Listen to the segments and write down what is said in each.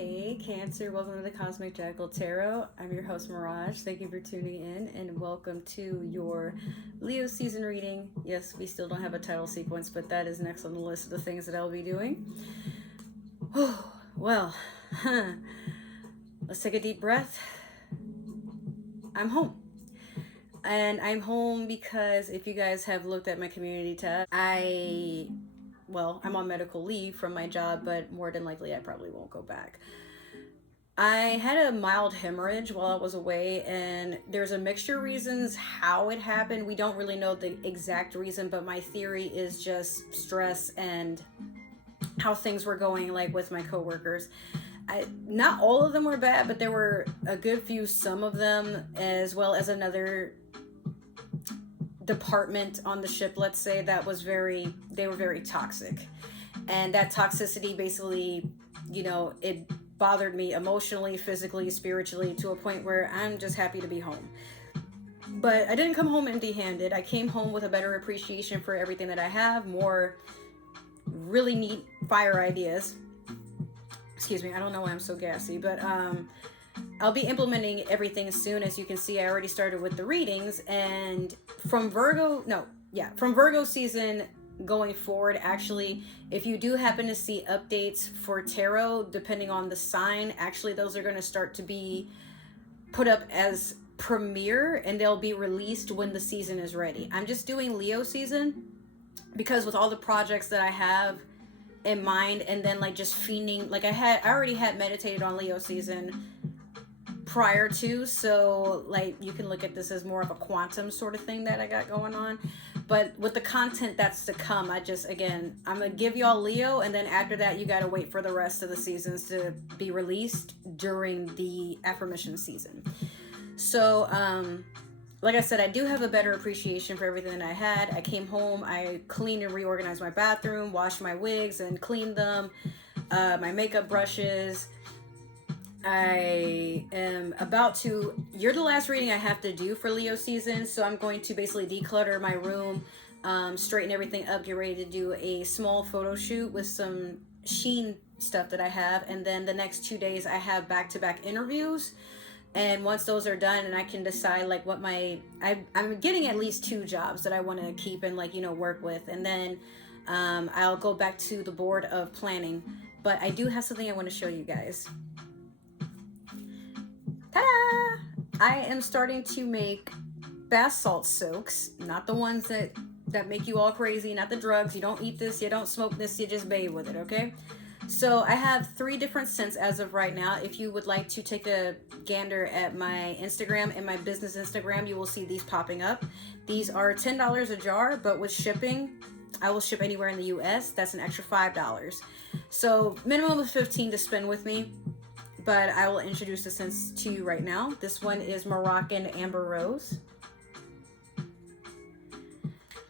Hey Cancer, welcome to the Cosmic Jackal Tarot. I'm your host Mirage. Thank you for tuning in and welcome to your Leo season reading. Yes, we still don't have a title sequence, but that is next on the list of the things that I'll be doing. Oh, well, let's take a deep breath. I'm home. And I'm home because if you guys have looked at my community tab, I'm on medical leave from my job, but more than likely I probably won't go back. I had a mild hemorrhage while I was away, and there's a mixture of reasons how it happened. We don't really know the exact reason, but my theory is just stress and how things were going, like with my coworkers. Not all of them were bad, but there were a good few, some of them, as well as another department on the ship, let's say, they were very toxic. And that toxicity basically, it bothered me emotionally, physically, spiritually, to a point where I'm just happy to be home. But I didn't come home empty-handed. I came home with a better appreciation for everything that I have, more really neat fire ideas. Excuse me, I don't know why I'm so gassy, but I'll be implementing everything soon. As you can see, I already started with the readings, and from Virgo season going forward, actually, if you do happen to see updates for tarot, depending on the sign, actually those are going to start to be put up as premiere, and they'll be released when the season is ready. I'm just doing Leo season because with all the projects that I have in mind, and then like just fiending, like I already had meditated on Leo season prior to, so like you can look at this as more of a quantum sort of thing that I got going on. But with the content that's to come, I'm gonna give y'all Leo, and then after that you gotta wait for the rest of the seasons to be released during the affirmation season. So like I said, I do have a better appreciation for everything that I had. I came home, I cleaned and reorganized my bathroom, washed my wigs and cleaned them, my makeup brushes. You're the last reading I have to do for Leo season, so I'm going to basically declutter my room, straighten everything up, get ready to do a small photo shoot with some Sheen stuff that I have, and then the next 2 days I have back-to-back interviews. And once those are done, and I can decide like what I'm getting at least 2 jobs that I want to keep and work with, and then I'll go back to the board of planning. But I do have something I want to show you guys. Ta-da! I am starting to make bath salt soaks, not the ones that make you all crazy, not the drugs. You don't eat this, you don't smoke this, you just bathe with it, okay? So I have 3 different scents as of right now. If you would like to take a gander at my Instagram and my business Instagram, you will see these popping up. These are $10 a jar, but with shipping, I will ship anywhere in the US. That's an extra $5. So minimum of $15 to spend with me. But I will introduce the scents to you right now. This one is Moroccan Amber Rose.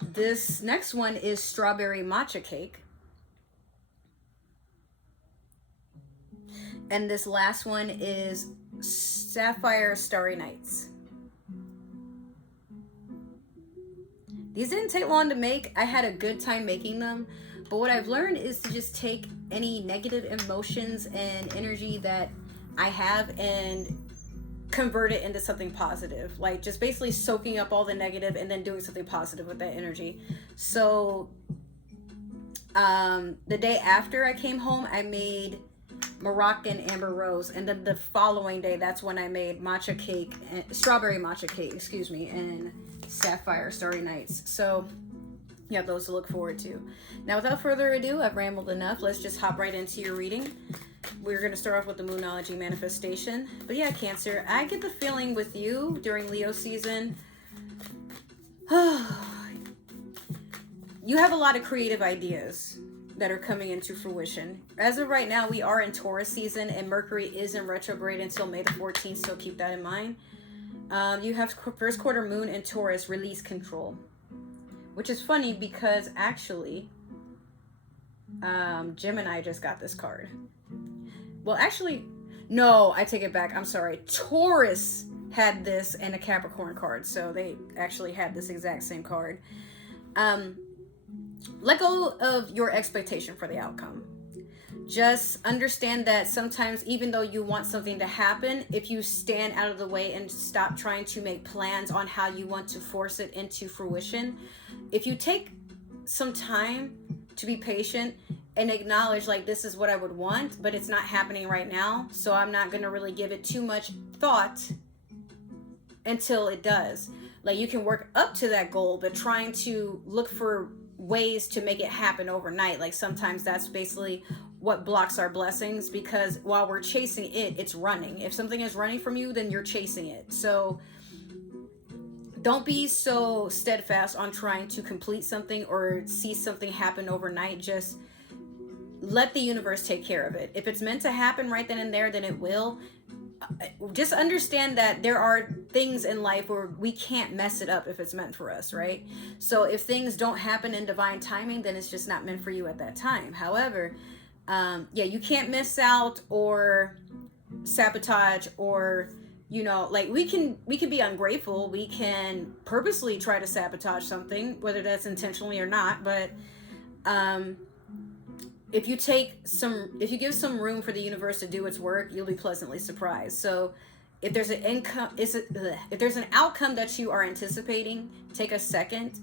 This next one is Strawberry Matcha Cake. And this last one is Sapphire Starry Nights. These didn't take long to make. I had a good time making them. But what I've learned is to just take any negative emotions and energy that I have and convert it into something positive. Like just basically soaking up all the negative and then doing something positive with that energy. So the day after I came home, I made Moroccan Amber Rose, and then the following day, that's when I made matcha cake, strawberry matcha cake, and Sapphire Starry Nights. So you have those to look forward to. Now, without further ado, I've rambled enough. Let's just hop right into your reading. We're going to start off with the Moonology manifestation. But yeah, Cancer, I get the feeling with you during Leo season, you have a lot of creative ideas that are coming into fruition. As of right now, we are in Taurus season, and Mercury is in retrograde until May the 14th, so keep that in mind. You have first quarter moon in Taurus, release control. Which is funny because actually, Gemini just got this card. Well, actually, no, I take it back. I'm sorry. Taurus had this and a Capricorn card, so they actually had this exact same card. Let go of your expectation for the outcome. just understand that sometimes, even though you want something to happen, if you stand out of the way and stop trying to make plans on how you want to force it into fruition, if you take some time to be patient and acknowledge, like, this is what I would want, but it's not happening right now, so I'm not going to really give it too much thought until it does. Like, you can work up to that goal, but trying to look for ways to make it happen overnight, like, sometimes that's basically what blocks our blessings, because while we're chasing it, it's running. If something is running from you, then you're chasing it. So don't be so steadfast on trying to complete something or see something happen overnight. Just let the universe take care of it. If it's meant to happen right then and there, then it will. Just understand that there are things in life where we can't mess it up if it's meant for us, right? So if things don't happen in divine timing, then it's just not meant for you at that time. However, you can't miss out or sabotage, or, you know, like, we can be ungrateful. We can purposely try to sabotage something, whether that's intentionally or not. But if you give some room for the universe to do its work, you'll be pleasantly surprised. So if there's if there's an outcome that you are anticipating, take a second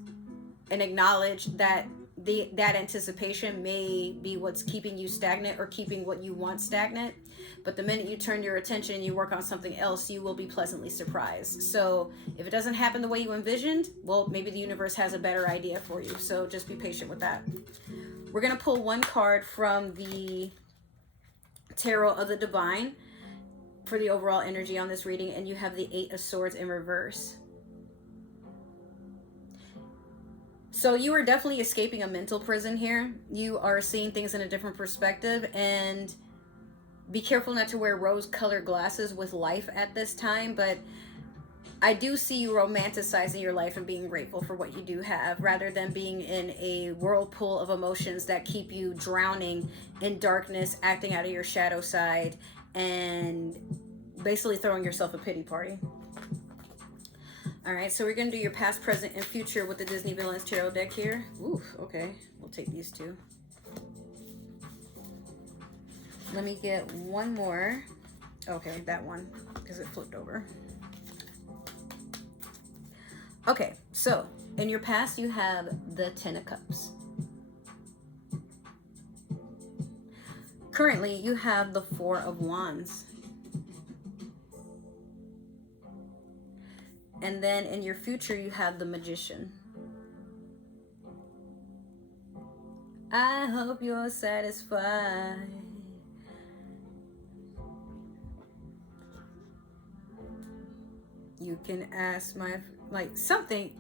and acknowledge that that anticipation may be what's keeping you stagnant or keeping what you want stagnant. But the minute you turn your attention and you work on something else, you will be pleasantly surprised. So if it doesn't happen the way you envisioned, well, maybe the universe has a better idea for you. So just be patient with that. We're going to pull one card from the Tarot of the Divine for the overall energy on this reading, and you have the Eight of Swords in reverse. So you are definitely escaping a mental prison here. You are seeing things in a different perspective, and be careful not to wear rose-colored glasses with life at this time. But I do see you romanticizing your life and being grateful for what you do have, rather than being in a whirlpool of emotions that keep you drowning in darkness, acting out of your shadow side, and basically throwing yourself a pity party. All right, so we're going to do your past, present, and future with the Disney Villains Tarot deck here. Ooh, okay. We'll take these two. Let me get one more. Okay, that one, because it flipped over. Okay, so in your past, you have the Ten of Cups. Currently, you have the Four of Wands. And then in your future, you have the Magician. I hope you're satisfied. You can ask something.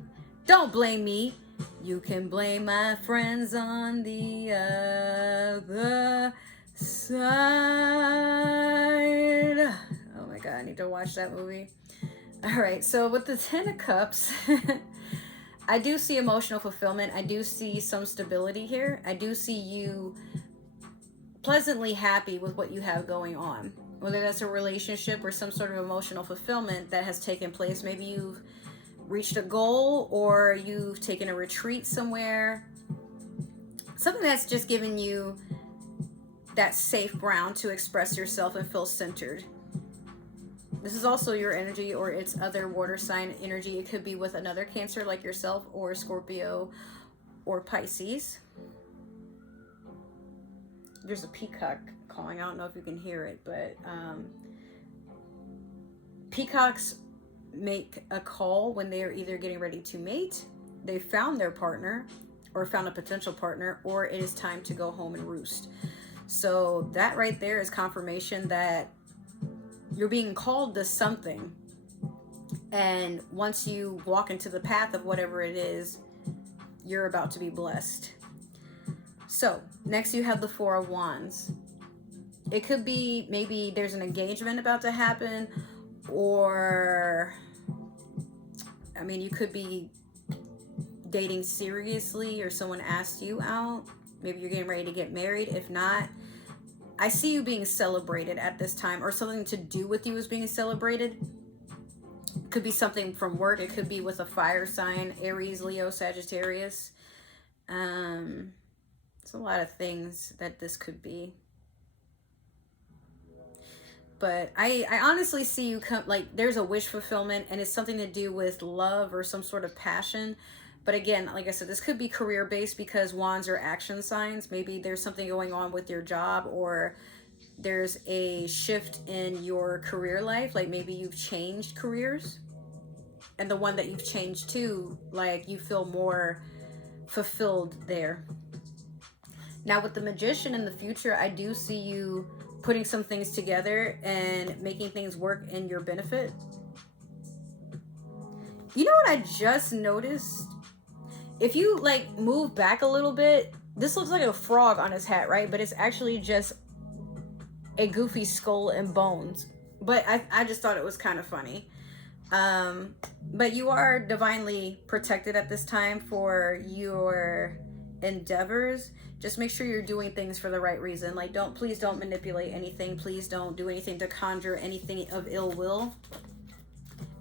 Don't blame me. You can blame my friends on the other side. Oh my God, I need to watch that movie. All right, so with the Ten of Cups, I do see emotional fulfillment. I do see some stability here. I do see you pleasantly happy with what you have going on, whether that's a relationship or some sort of emotional fulfillment that has taken place. Maybe you've reached a goal, or you've taken a retreat somewhere. Something that's just given you that safe ground to express yourself and feel centered. This is also your energy, or it's other water sign energy. It could be with another Cancer like yourself, or Scorpio, or Pisces. There's a peacock calling. I don't know if you can hear it, but peacocks make a call when they are either getting ready to mate, they found their partner, or found a potential partner, or it is time to go home and roost. So that right there is confirmation that you're being called to something, and once you walk into the path of whatever it is, you're about to be blessed. So next you have the Four of Wands. It could be maybe there's an engagement about to happen, or I mean, you could be dating seriously, or someone asked you out. Maybe you're getting ready to get married. If not, I see you being celebrated at this time, or something to do with you is being celebrated. It could be something from work. It could be with a fire sign, Aries, Leo, Sagittarius. It's a lot of things that this could be. But I honestly see you come, like, there's a wish fulfillment, and it's something to do with love or some sort of passion. But again, like I said, this could be career based because wands are action signs. Maybe there's something going on with your job, or there's a shift in your career life. Like maybe you've changed careers, and the one that you've changed to, like, you feel more fulfilled there. Now with the Magician in the future, I do see you putting some things together and making things work in your benefit. You know what I just noticed? If you like move back a little bit, this looks like a frog on his hat, right? But it's actually just a goofy skull and bones. But I just thought it was kind of funny. But you are divinely protected at this time for your endeavors. Just make sure you're doing things for the right reason. Like, please don't manipulate anything. Please don't do anything to conjure anything of ill will,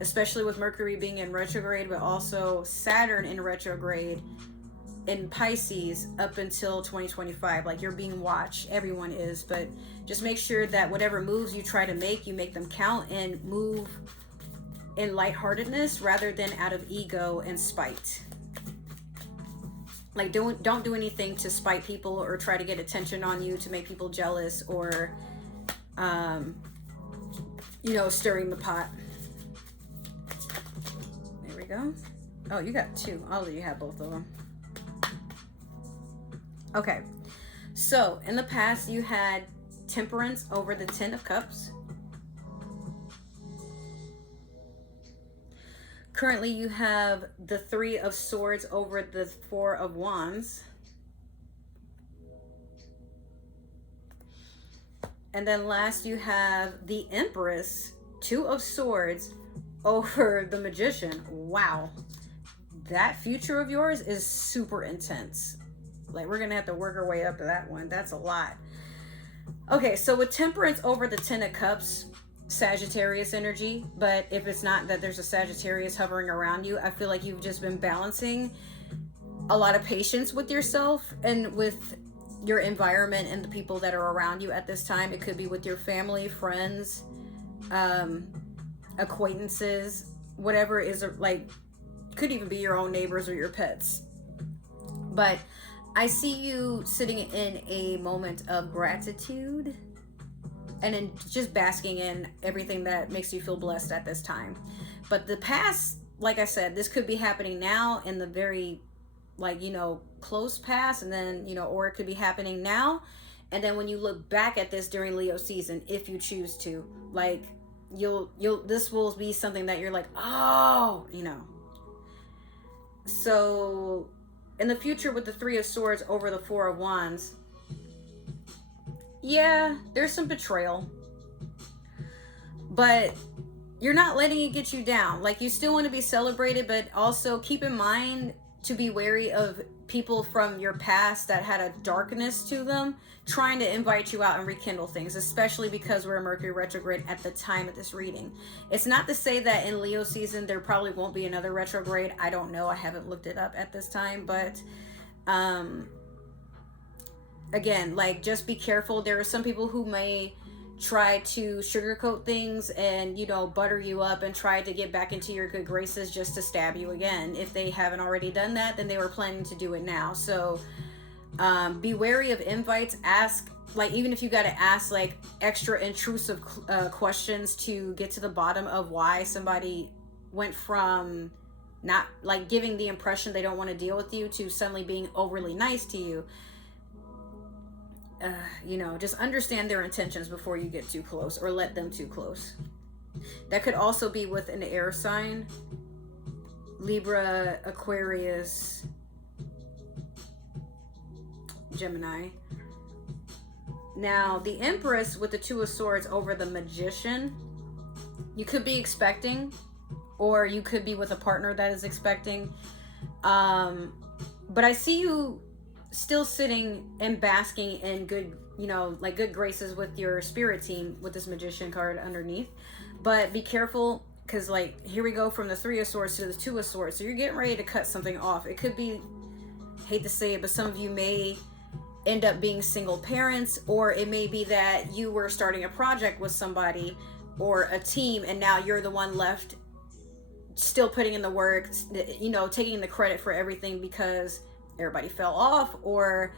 especially with Mercury being in retrograde, but also Saturn in retrograde in Pisces up until 2025. Like, you're being watched. Everyone is. But just make sure that whatever moves you try to make, you make them count and move in lightheartedness rather than out of ego and spite. Like, don't do anything to spite people or try to get attention on you to make people jealous, or stirring the pot. There we go. Oh, you got two. Oh, you have both of them. Okay, so in the past you had Temperance over the Ten of Cups. Currently, you have the Three of Swords over the Four of Wands. And then last, you have the Empress, Two of Swords over the Magician. Wow. That future of yours is super intense. Like, we're going to have to work our way up to that one. That's a lot. Okay, so with Temperance over the Ten of Cups, Sagittarius energy, but if it's not that there's a Sagittarius hovering around you, I feel like you've just been balancing a lot of patience with yourself and with your environment and the people that are around you at this time. It could be with your family, friends, acquaintances, whatever is, like, could even be your own neighbors or your pets. But I see you sitting in a moment of gratitude and in just basking in everything that makes you feel blessed at this time. But the past, like I said, this could be happening now in the very, close past, and then, or it could be happening now. And then when you look back at this during Leo season, if you choose to, like, this will be something that you're like, oh, So in the future with the Three of Swords over the Four of Wands, yeah, there's some betrayal, but you're not letting it get you down. Like, you still want to be celebrated, but also keep in mind to be wary of people from your past that had a darkness to them trying to invite you out and rekindle things, especially because we're in Mercury retrograde at the time of this reading. It's not to say that in Leo season there probably won't be another retrograde. I don't know. I haven't looked it up at this time, but again, like, just be careful. There are some people who may try to sugarcoat things and, butter you up and try to get back into your good graces just to stab you again. If they haven't already done that, then they were planning to do it now. So be wary of invites. Ask, like, even if you got to ask, like, extra intrusive questions to get to the bottom of why somebody went from not, like, giving the impression they don't want to deal with you to suddenly being overly nice to you. Just understand their intentions before you get too close or let them too close. That could also be with an air sign, Libra, Aquarius, Gemini. Now, the Empress with the Two of Swords over the Magician, you could be expecting, or you could be with a partner that is expecting. But I see you still sitting and basking in good, good graces with your spirit team with this Magician card underneath. But be careful, because, like, here we go from the Three of Swords to the Two of Swords. So you're getting ready to cut something off. It could be, hate to say it, but some of you may end up being single parents, or it may be that you were starting a project with somebody or a team, and now you're the one left still putting in the work, you know, taking the credit for everything because everybody fell off, or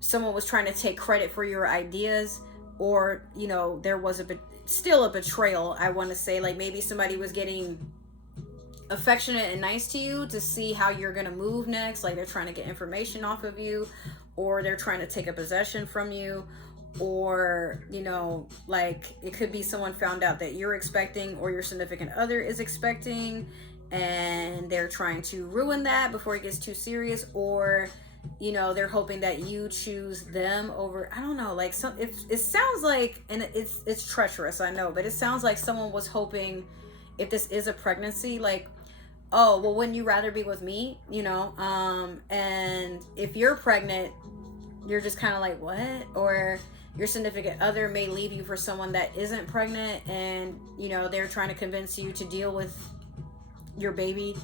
someone was trying to take credit for your ideas, or, you know, there was still a betrayal, I want to say. Like maybe somebody was getting affectionate and nice to you to see how you're going to move next. Like they're trying to get information off of you, or they're trying to take a possession from you, or, you know, like it could be someone found out that you're expecting or your significant other is expecting, and they're trying to ruin that before it gets too serious, or, you know, they're hoping that you choose them over, I don't know, like it sounds like, and it's treacherous, I know, but it sounds like someone was hoping, if this is a pregnancy, like, oh, well, wouldn't you rather be with me, you know? And if you're pregnant, you're just kind of like, what? Or your significant other may leave you for someone that isn't pregnant, and, you know, they're trying to convince you to deal with your baby,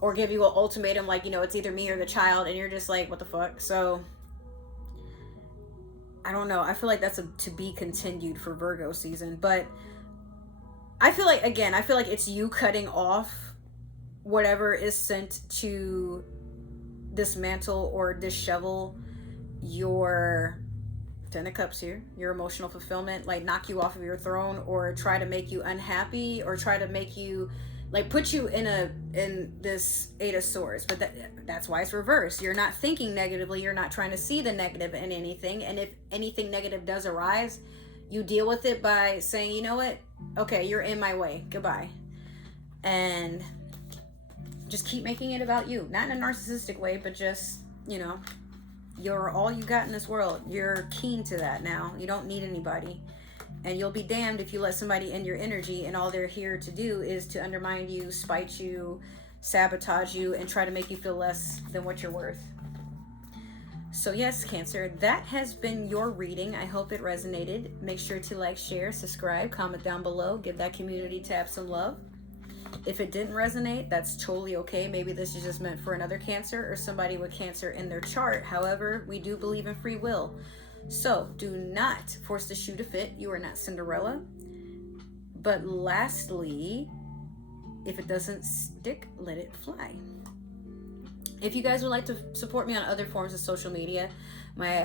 or give you an ultimatum, like, you know, it's either me or the child, and you're just like, what the fuck? So I don't know. I feel like that's to be continued for Virgo season, but I feel like, again, I feel like it's you cutting off whatever is sent to dismantle or dishevel your Ten of Cups here, your emotional fulfillment, like knock you off of your throne, or try to make you unhappy, or try to make you, like, put you in this Eight of Swords. But that's why it's reversed. You're not thinking negatively. You're not trying to see the negative in anything. And if anything negative does arise, you deal with it by saying, you know what? Okay, you're in my way. Goodbye. And just keep making it about you. Not in a narcissistic way, but just, you know, you're all you got in this world. You're keen to that now. You don't need anybody. And you'll be damned if you let somebody in your energy and all they're here to do is to undermine you, spite you, sabotage you, and try to make you feel less than what you're worth. So yes, Cancer, that has been your reading. I hope it resonated. Make sure to like, share, subscribe, comment down below. Give that community tab some love. If it didn't resonate, that's totally okay. Maybe this is just meant for another Cancer or somebody with Cancer in their chart. However, we do believe in free will. So do not force the shoe to fit. You are not Cinderella. But lastly, if it doesn't stick, let it fly. If you guys would like to support me on other forms of social media,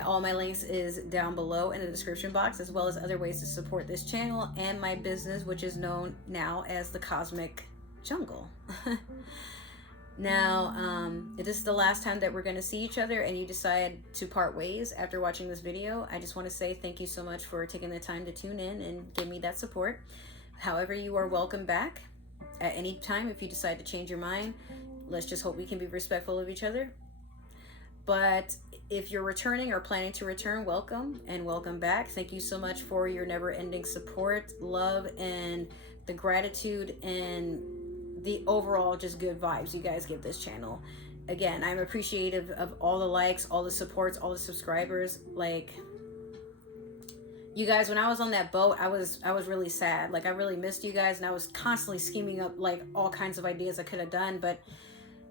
all my links is down below in the description box, as well as other ways to support this channel and my business, which is known now as the Cosmic Jungle. Now, if this is the last time that we're going to see each other and you decide to part ways after watching this video, I just want to say thank you so much for taking the time to tune in and give me that support. However, you are welcome back at any time if you decide to change your mind. Let's just hope we can be respectful of each other. But if you're returning or planning to return, welcome and welcome back. Thank you so much for your never-ending support, love, and the gratitude and the overall just good vibes you guys give this channel. Again, I'm appreciative of all the likes, all the supports, all the subscribers. Like, you guys, when I was on that boat, I was really sad. Like, I really missed you guys, and I was constantly scheming up like all kinds of ideas I could have done. But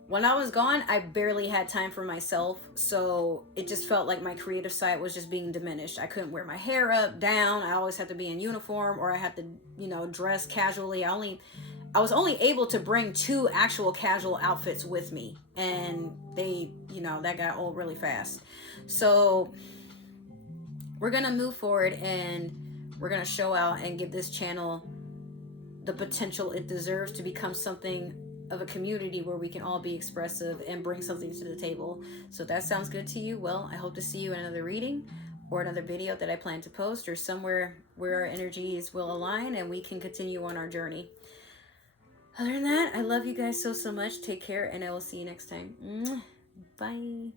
when I was gone, I barely had time for myself, so it just felt like my creative side was just being diminished. I couldn't wear my hair up, down. I always had to be in uniform, or I had to, you know, dress casually. I was only able to bring 2 actual casual outfits with me, and they, you know, that got old really fast. So we're gonna move forward, and we're gonna show out and give this channel the potential it deserves to become something of a community where we can all be expressive and bring something to the table. So if that sounds good to you, well, I hope to see you in another reading or another video that I plan to post, or somewhere where our energies will align and we can continue on our journey. Other than that, I love you guys so much. Take care, and I will see you next time. Bye.